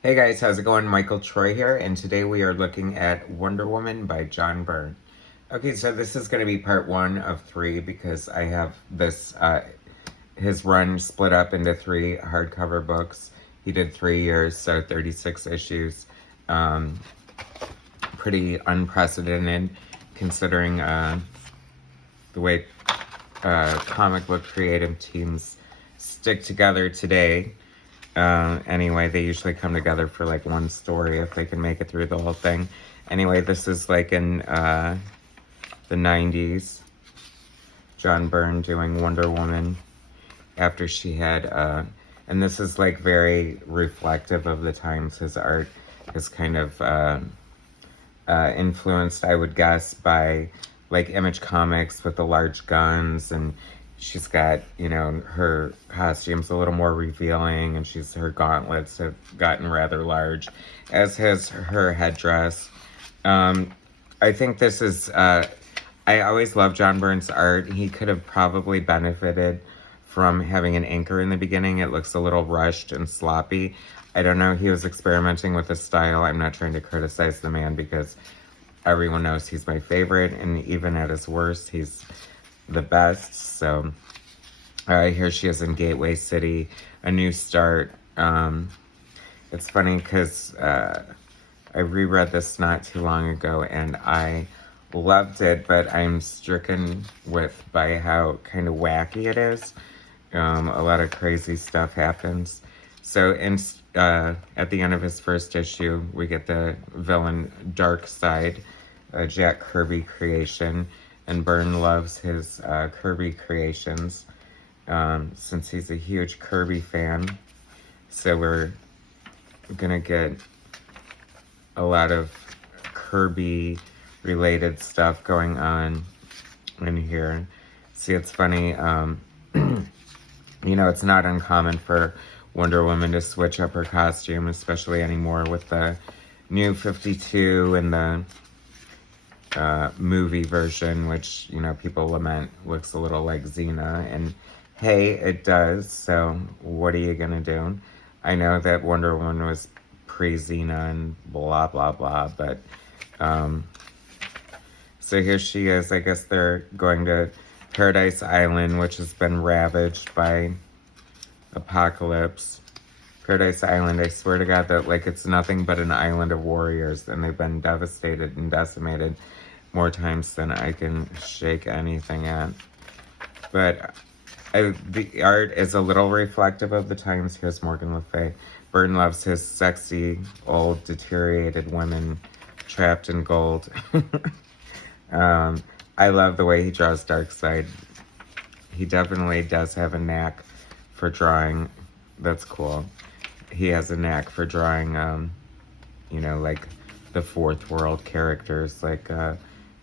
Hey guys, how's it going? Michael Troy here, and today we are looking at Wonder Woman by John Byrne. Okay, so this is going to be part one of three because I have his run split up into three hardcover books. He did 3 years, so 36 issues. Um, Pretty unprecedented considering the way comic book creative teams stick together today. Anyway, they usually come together for like one story if they can make it through the whole thing. Anyway, this is like in the 90s. John Byrne doing Wonder Woman after she had, and this is like very reflective of the times. His art is kind of influenced, I would guess, by like Image Comics with the large guns, and she's got, her costume's a little more revealing, and her gauntlets have gotten rather large, as has her headdress. Um, I think this is, I always love John Byrne's art. He could have probably benefited from having an anchor in the beginning. It looks a little rushed and sloppy. I don't know. He was experimenting with his style. I'm not trying to criticize the man because everyone knows he's my favorite, and even at his worst, he's the best. So here she is in Gateway City, A New Start. It's funny because I reread this not too long ago, and I loved it, but I'm stricken by how kind of wacky it is. A lot of crazy stuff happens. So at the end of his first issue, we get the villain Darkseid, a Jack Kirby creation, and Byrne loves his Kirby creations since he's a huge Kirby fan. So we're gonna get a lot of Kirby related stuff going on in here. See, it's funny, it's not uncommon for Wonder Woman to switch up her costume, especially anymore with the new 52 and the movie version, which, people lament looks a little like Xena. And hey, it does, so what are you gonna do? I know that Wonder Woman was pre-Xena and blah, blah, blah, but, so here she is. I guess they're going to Paradise Island, which has been ravaged by apocalypse. Paradise Island, I swear to God that like it's nothing but an island of warriors, and they've been devastated and decimated more times than I can shake anything at. But the art is a little reflective of the times. Here's Morgan Le Fay. Byrne loves his sexy, old, deteriorated women trapped in gold. I love the way he draws Darkseid. He definitely does have a knack for drawing. That's cool. He has a knack for drawing, like the fourth world characters, like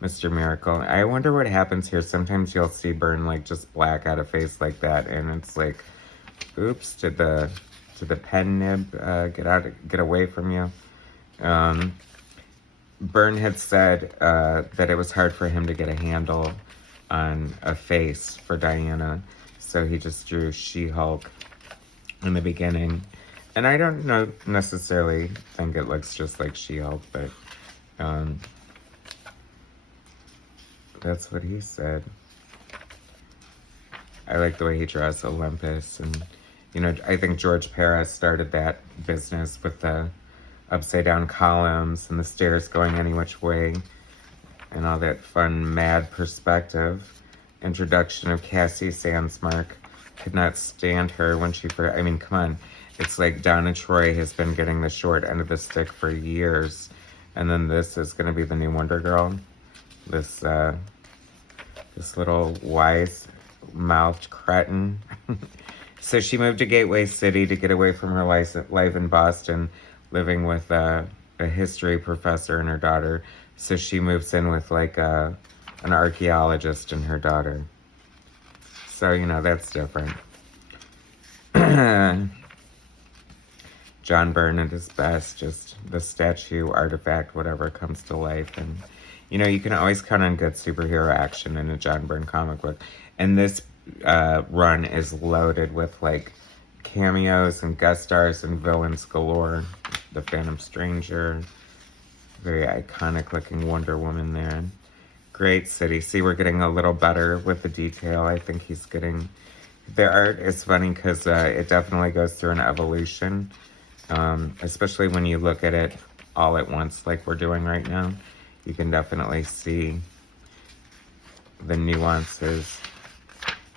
Mr. Miracle. I wonder what happens here. Sometimes you'll see Byrne like just black out a face like that, and it's like, oops, did the pen nib get away from you? Byrne had said that it was hard for him to get a handle on a face for Diana, so he just drew She-Hulk in the beginning. And I don't necessarily think it looks just like She-Hulk, but that's what he said. I like the way he draws Olympus, and I think George Perez started that business with the upside down columns and the stairs going any which way and all that fun mad perspective. Introduction of Cassie Sandsmark. Could not stand her when she first, I mean, come on. It's like Donna Troy has been getting the short end of the stick for years, and then this is going to be the new Wonder Girl. This little wise-mouthed cretin. So she moved to Gateway City to get away from her life in Boston, living with a history professor and her daughter. So she moves in with like an archaeologist and her daughter. So, that's different. John Byrne at his best, just the statue, artifact, whatever comes to life. And, you can always count on good superhero action in a John Byrne comic book. And this run is loaded with like cameos and guest stars and villains galore. the Phantom Stranger. Very iconic looking Wonder Woman there. Great city. See, we're getting a little better with the detail. I think he's getting... The art is funny because it definitely goes through an evolution. Especially when you look at it all at once like we're doing right now. You can definitely see the nuances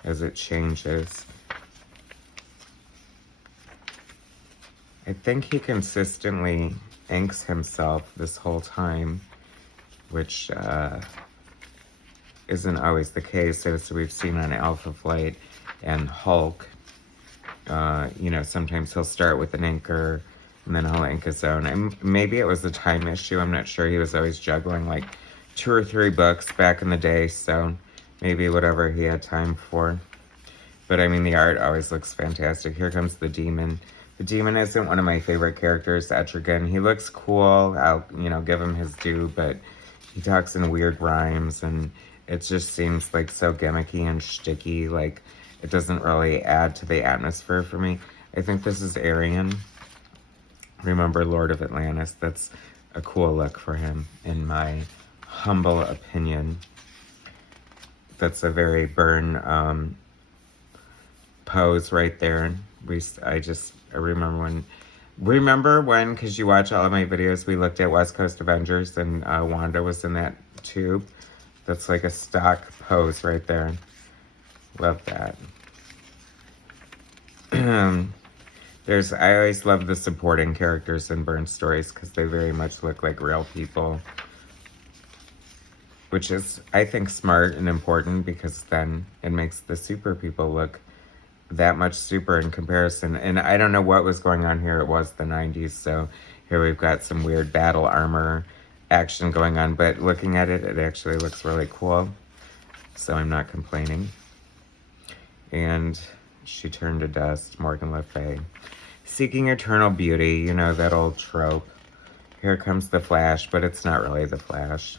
as it changes. I think he consistently inks himself this whole time, which isn't always the case, as we've seen on Alpha Flight and Hulk. You know, sometimes he'll start with an inker, and then he'll ink his own. And maybe it was a time issue, I'm not sure. He was always juggling like 2 or 3 books back in the day, so maybe whatever he had time for. But I mean, the art always looks fantastic. Here comes the demon. The demon isn't one of my favorite characters, Etrigan. He looks cool, I'll, you know, give him his due, but he talks in weird rhymes, and it just seems like so gimmicky and shticky, like it doesn't really add to the atmosphere for me. I think this is Arian. Remember Lord of Atlantis? That's a cool look for him, in my humble opinion. That's a very Byrne pose right there. I remember when, because you watch all of my videos, we looked at West Coast Avengers, and Wanda was in that tube. That's like a stock pose right there. Love that. I always love the supporting characters in Byrne stories because they very much look like real people. Which is, I think, smart and important, because then it makes the super people look that much super in comparison. And I don't know what was going on here. It was the 90s, so here we've got some weird battle armor action going on. But looking at it, it actually looks really cool. So I'm not complaining. And she turned to dust, Morgan Le Fay. Seeking eternal beauty, you know, that old trope. Here comes the Flash, but it's not really the Flash.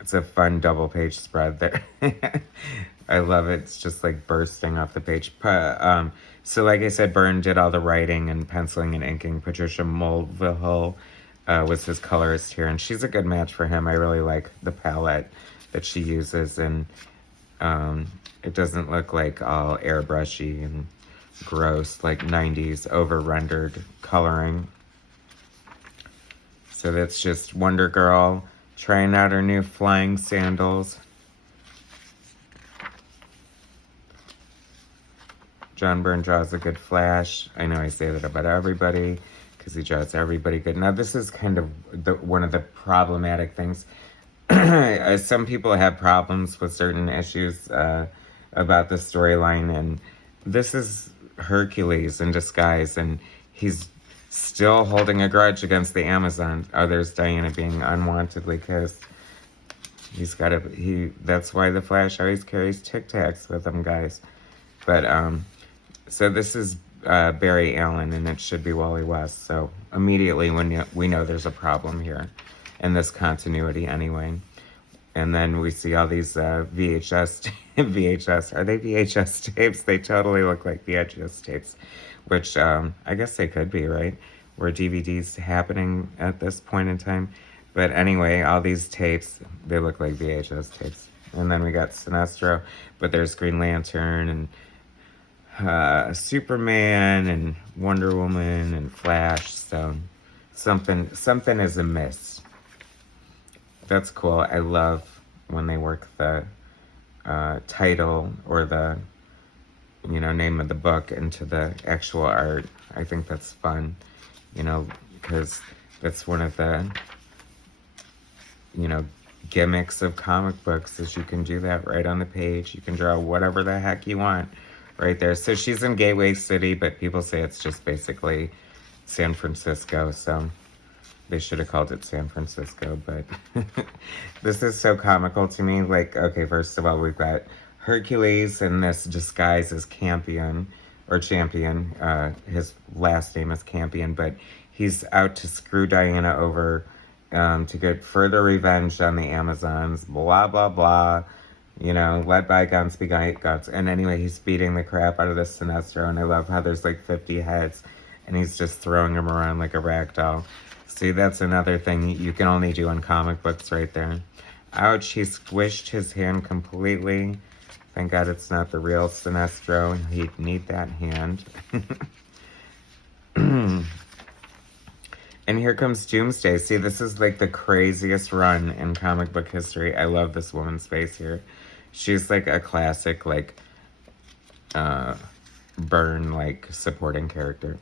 It's a fun double page spread there. I love it. It's just like bursting off the page. So like I said, Byrne did all the writing and penciling and inking. Patricia Mulvihill was his colorist here, and she's a good match for him. I really like the palette that she uses, and it doesn't look like all airbrushy and gross, like 90s over-rendered coloring. So that's just Wonder Girl trying out her new flying sandals. John Byrne draws a good Flash. I know I say that about everybody, because he draws everybody good. Now, this is kind of one of the problematic things. Some people have problems with certain issues about the storyline, and this is Hercules in disguise, and he's still holding a grudge against the Amazon. Oh, there's Diana being unwantedly kissed. That's why the Flash always carries Tic Tacs with him, guys. But, so this is Barry Allen, and it should be Wally West. So immediately we know there's a problem here in this continuity anyway. And then we see all these VHS, are they VHS tapes? They totally look like VHS tapes, which I guess they could be, right? Were DVDs happening at this point in time? But anyway, all these tapes, they look like VHS tapes. And then we got Sinestro, but there's Green Lantern, and Superman, and Wonder Woman, and Flash, so something is amiss. That's cool. I love when they work the title or the, you know, name of the book into the actual art. I think that's fun, you know, because that's one of the, you know, gimmicks of comic books, is you can do that right on the page. You can draw whatever the heck you want right there. So she's in Gateway City, but people say it's just basically San Francisco, so they should have called it San Francisco, but this is so comical to me. Like, okay, first of all, we've got Hercules in this disguise as Champion. His last name is Campion, but he's out to screw Diana over, to get further revenge on the Amazons, blah, blah, blah. You know, let bygones be bygones. And anyway, he's beating the crap out of this Sinestro, and I love how there's like 50 heads. and he's just throwing him around like a rag doll. See, that's another thing you can only do in comic books right there. Ouch, he squished his hand completely. Thank God it's not the real Sinestro. He'd need that hand. And here comes Doomsday. See, this is like the craziest run in comic book history. I love this woman's face here. She's like a classic, like, Byrne, like, supporting character.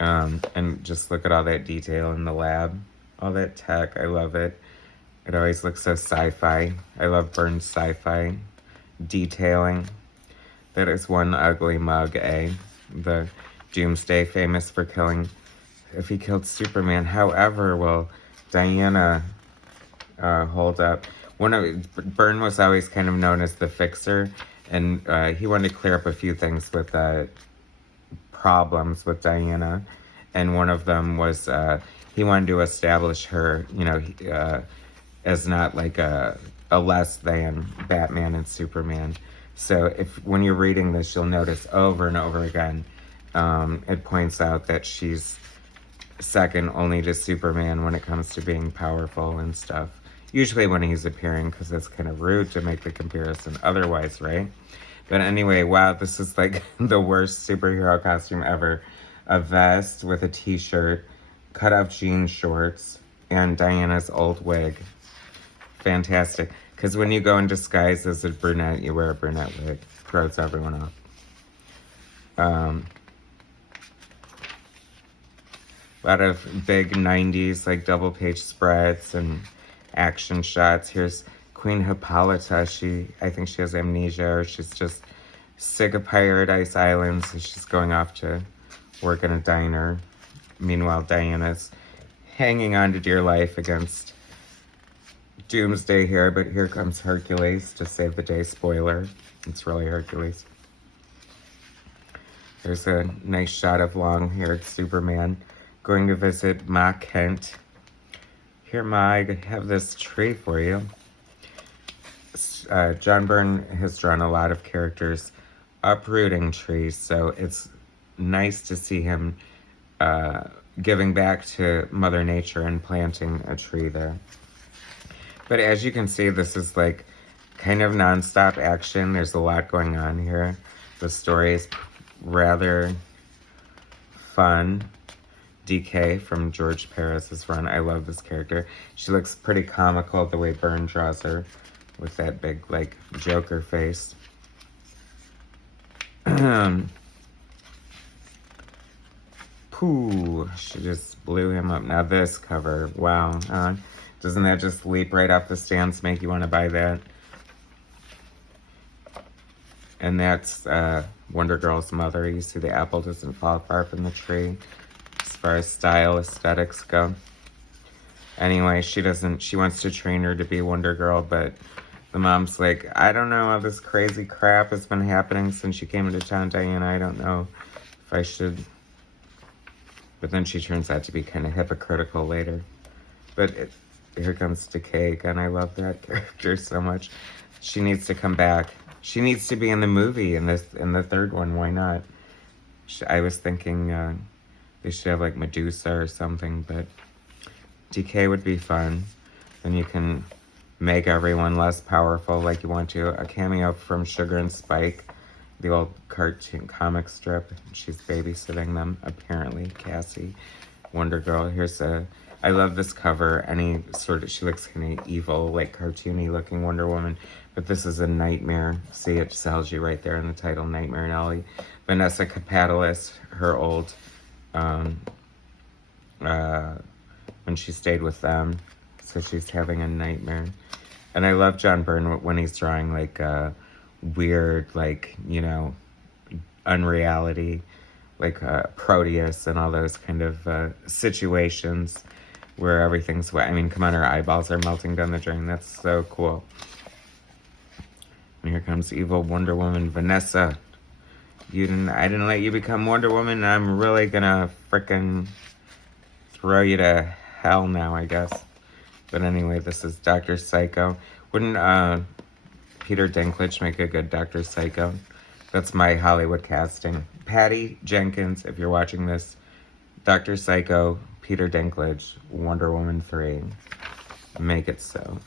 And just look at all that detail in the lab. All that tech. I love it. It always looks so sci-fi. I love Byrne's sci-fi detailing. That is one ugly mug, eh? The Doomsday, famous for killing... If he killed Superman. However, will Diana hold up? Byrne was always kind of known as the fixer, and he wanted to clear up a few things with problems with Diana, and one of them was he wanted to establish her, you know, as not like a less than Batman and Superman. So when you're reading this, you'll notice over and over again, it points out that she's second only to Superman when it comes to being powerful and stuff. Usually when he's appearing, because it's kind of rude to make the comparison otherwise, right? But anyway, wow, this is like the worst superhero costume ever. A vest with a t-shirt, cut-off jean shorts, and Diana's old wig. Fantastic. Because when you go in disguise as a brunette, you wear a brunette wig. Throws everyone off. A lot of big 90s, like, double-page spreads and action shots. Here's Queen Hippolyta. I think she has amnesia, or she's just sick of Paradise Island, so she's going off to work in a diner. Meanwhile, Diana's hanging on to dear life against Doomsday here, but here comes Hercules to save the day. Spoiler, it's really Hercules. There's a nice shot of long-haired Superman going to visit Ma Kent. Here, Ma, I have this tree for you. John Byrne has drawn a lot of characters uprooting trees, so it's nice to see him giving back to Mother Nature and planting a tree there. But as you can see, this is like kind of non-stop action. There's a lot going on here. The story is rather fun. DK from George Perez's run. I love this character. She looks pretty comical the way Byrne draws her with that big, like, Joker face. Pooh, she just blew him up. Now this cover, wow. Doesn't that just leap right off the stands, make you want to buy that? And that's Wonder Girl's mother. You see the apple doesn't fall far from the tree. As far as style, aesthetics go. Anyway, she wants to train her to be Wonder Girl, but the mom's like, I don't know, all this crazy crap has been happening since you came into town, Diana. I don't know if I should. But then she turns out to be kind of hypocritical later. But here comes Decay again. I love that character so much. She needs to come back. She needs to be in the movie, in the third one. Why not? I was thinking they should have like Medusa or something, but Decay would be fun. Then you can make everyone less powerful like you want to. A cameo from Sugar and Spike, the old cartoon comic strip. She's babysitting them, apparently. Cassie, Wonder Girl. I love this cover. She looks kind of evil, like cartoony looking Wonder Woman. But this is a nightmare. See, it tells you right there in the title, Nightmare Alley. Vanessa Capatalis, her old, when she stayed with them. So she's having a nightmare. And I love John Byrne when he's drawing like weird, like, you know, unreality, like Proteus and all those kind of situations where everything's wet. I mean, come on, her eyeballs are melting down the drain. That's so cool. And here comes evil Wonder Woman, Vanessa. I didn't let you become Wonder Woman. I'm really gonna frickin' throw you to hell now, I guess. But anyway, this is Dr. Psycho. Wouldn't Peter Dinklage make a good Dr. Psycho? That's my Hollywood casting. Patty Jenkins, if you're watching this. Dr. Psycho, Peter Dinklage, Wonder Woman 3. Make it so.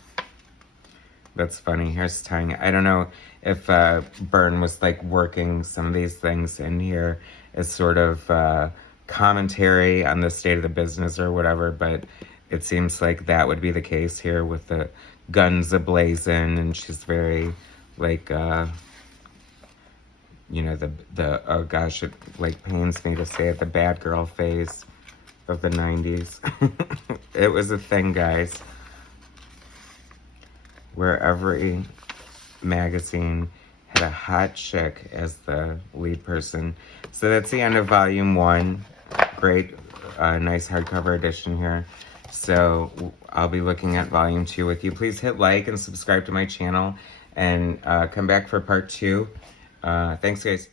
That's funny. Here's tying. I don't know if Byrne was like working some of these things in here as sort of commentary on the state of the business or whatever, but it seems like that would be the case here with the guns ablazing, and she's very like you know, the oh gosh, it like pains me to say it, the bad girl phase of the 90s. It was a thing, guys, where every magazine had a hot chick as the lead person. So that's the end of volume 1. Great, nice hardcover edition here. So I'll be looking at volume 2 with you. Please hit like and subscribe to my channel, and come back for part 2. Thanks, guys.